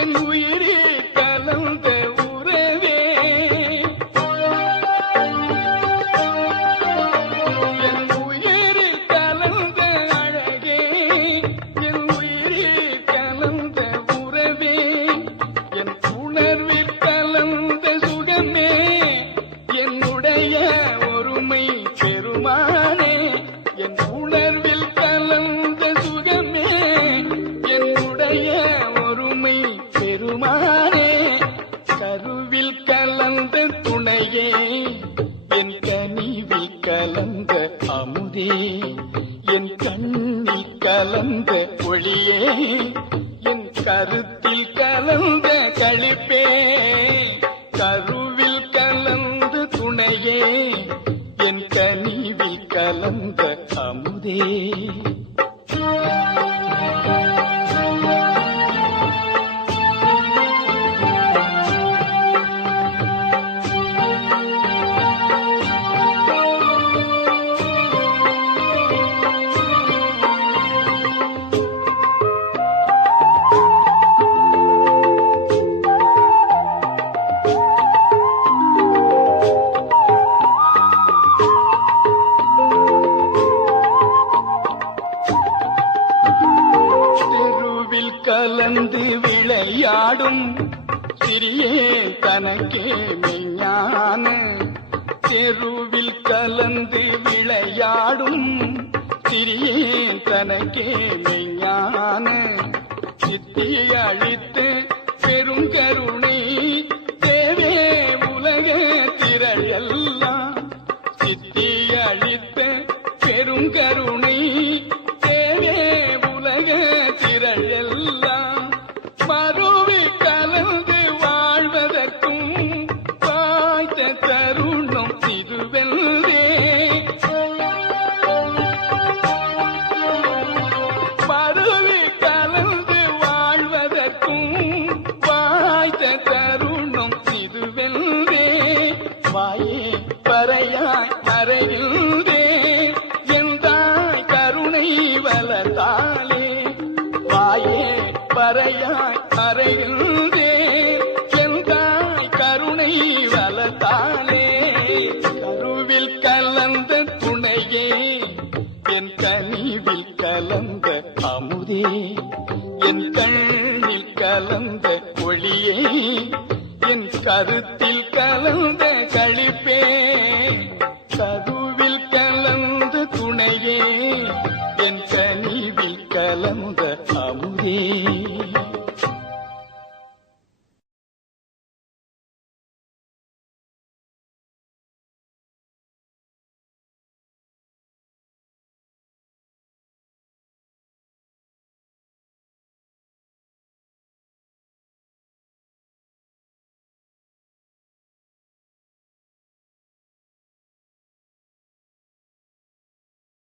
என் உயிரில் கலந்த உறவே. என் உயிரில் கலந்த அழகே. என் உயிரில் கலந்த உறவே. என் உணர்வில் கலந்த சுகமே. என்னுடைய ஒருமை பெருமானே. என் உணர்வில் ஒளியே என் கருத்தில் கலந்த கழிப்பே கருவில் கலந்து துணையே என் கனிவில் கலந்த அமுதே. தெருவில் கலந்து விளையாடும் சிறியே தனக்கே மெய்ஞான. தெருவில் கலந்து விளையாடும் சிறியே தனக்கே மெய்ஞான. சித்தி அழித்து தருணம் இதுவெல்லே பருவி கலந்து வாழ்வதற்கும் வாய்த்த தருணம் இதுவெல்லே வாயே பறையாய் அறையில்தே என் கனிவில் கலந்த அமுதே என் கண்ணில் கலந்த ஒளியே என் கருத்தில் கலந்த கழிப்பே சதுவில் கலந்த துணையே என் கனிவில் கலந்த அமுதே.